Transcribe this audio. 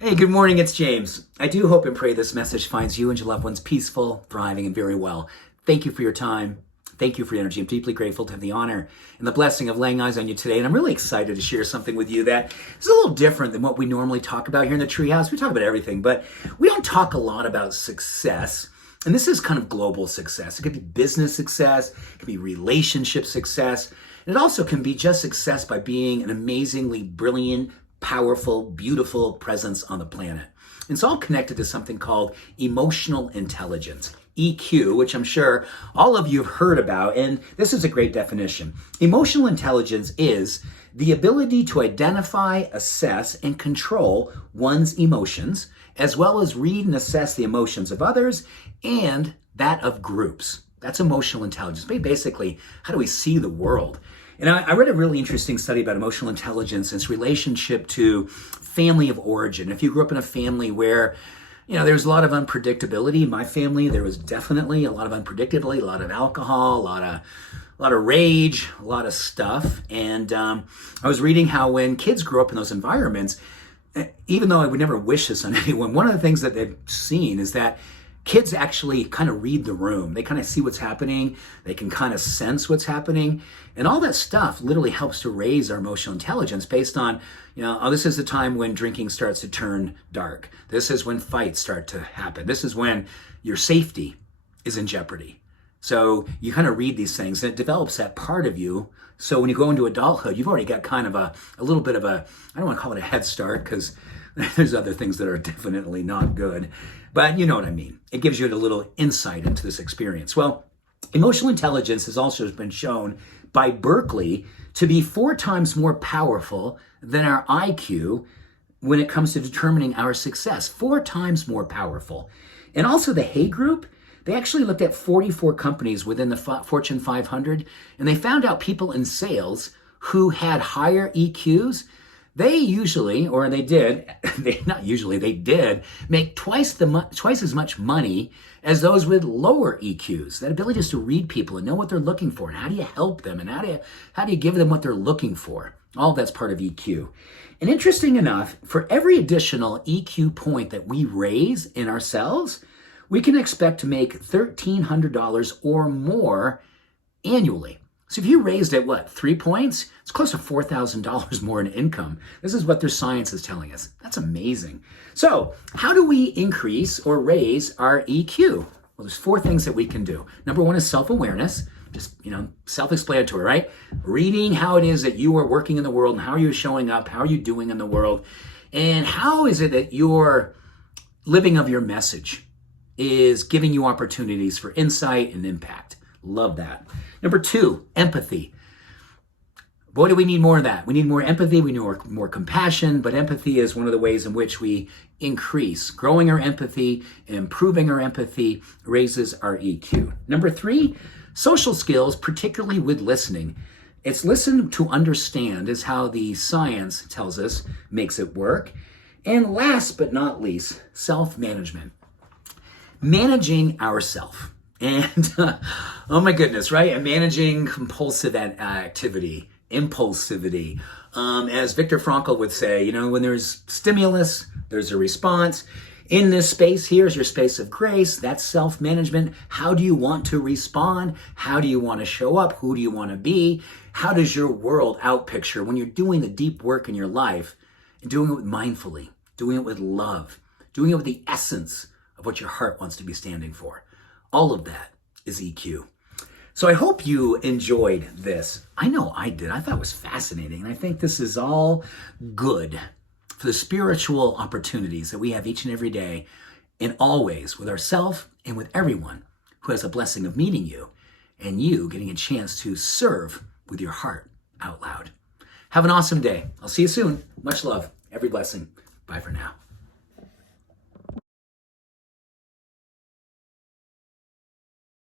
Hey, good morning. It's James. I do hope and pray this message finds you and your loved ones peaceful, thriving, and very well. Thank you for your time. Thank you for your energy. I'm deeply grateful to have the honor and the blessing of laying eyes on you today. And I'm really excited to share something with you that is a little different than what we normally talk about here in the Treehouse. We talk about everything, but we don't talk a lot about success. And this is kind of global success. It could be business success, it could be relationship success. And it also can be just success by being an amazingly brilliant, powerful, beautiful presence on the planet. And it's all connected to something called emotional intelligence, EQ, which I'm sure all of you have heard about. And this is a great definition. Emotional intelligence is the ability to identify, assess, and control one's emotions, as well as read and assess the emotions of others and that of groups. That's emotional intelligence. Basically, how do we see the world? And I read a really interesting study about emotional intelligence and its relationship to family of origin. If you grew up in a family where, there's a lot of unpredictability. In my family, there was definitely a lot of unpredictability, a lot of alcohol, a lot of rage, a lot of stuff. And I was reading how when kids grow up in those environments, even though I would never wish this on anyone, one of the things that they've seen is that kids actually kind of read the room. They kind of see what's happening. They can kind of sense what's happening. And all that stuff literally helps to raise our emotional intelligence based on, this is the time when drinking starts to turn dark. This is when fights start to happen. This is when your safety is in jeopardy. So you kind of read these things and it develops that part of you. So when you go into adulthood, you've already got kind of a little bit of I don't want to call it a head start because there's other things that are definitely not good, but you know what I mean. It gives you a little insight into this experience. Well, emotional intelligence has also been shown by Berkeley to be 4 times more powerful than our IQ when it comes to determining our success. 4 times more powerful. And also the Hay Group, they actually looked at 44 companies within the Fortune 500, and they found out people in sales who had higher EQs. They did make twice as much money as those with lower EQs. That ability just to read people and know what they're looking for, and how do you help them, and how do you give them what they're looking for? All that's part of EQ. And interesting enough, for every additional EQ point that we raise in ourselves, we can expect to make $1,300 or more annually. So if you raised it, 3 points? It's close to $4,000 more in income. This is what their science is telling us. That's amazing. So how do we increase or raise our EQ? Well, there's 4 things that we can do. Number 1 is self-awareness. Just, self-explanatory, right? Reading how it is that you are working in the world and how are you showing up, how are you doing in the world, and how is it that your living of your message is giving you opportunities for insight and impact. Love that. Number 2, empathy. Boy, do we need more of that. We need more empathy. We need more compassion, but empathy is one of the ways in which we increase. Growing our empathy, improving our empathy raises our EQ. Number 3, social skills, particularly with listening. It's listen to understand is how the science tells us makes it work. And last but not least, self-management. Managing ourself. And oh my goodness, right? And managing compulsive activity, impulsivity. As Viktor Frankl would say, when there's stimulus, there's a response. In this space, here's your space of grace. That's self-management. How do you want to respond? How do you want to show up? Who do you want to be? How does your world outpicture when you're doing the deep work in your life and doing it mindfully, doing it with love, doing it with the essence of what your heart wants to be standing for? All of that is EQ. So I hope you enjoyed this. I know I did. I thought it was fascinating. And I think this is all good for the spiritual opportunities that we have each and every day and always with ourselves and with everyone who has a blessing of meeting you and you getting a chance to serve with your heart out loud. Have an awesome day. I'll see you soon. Much love. Every blessing. Bye for now.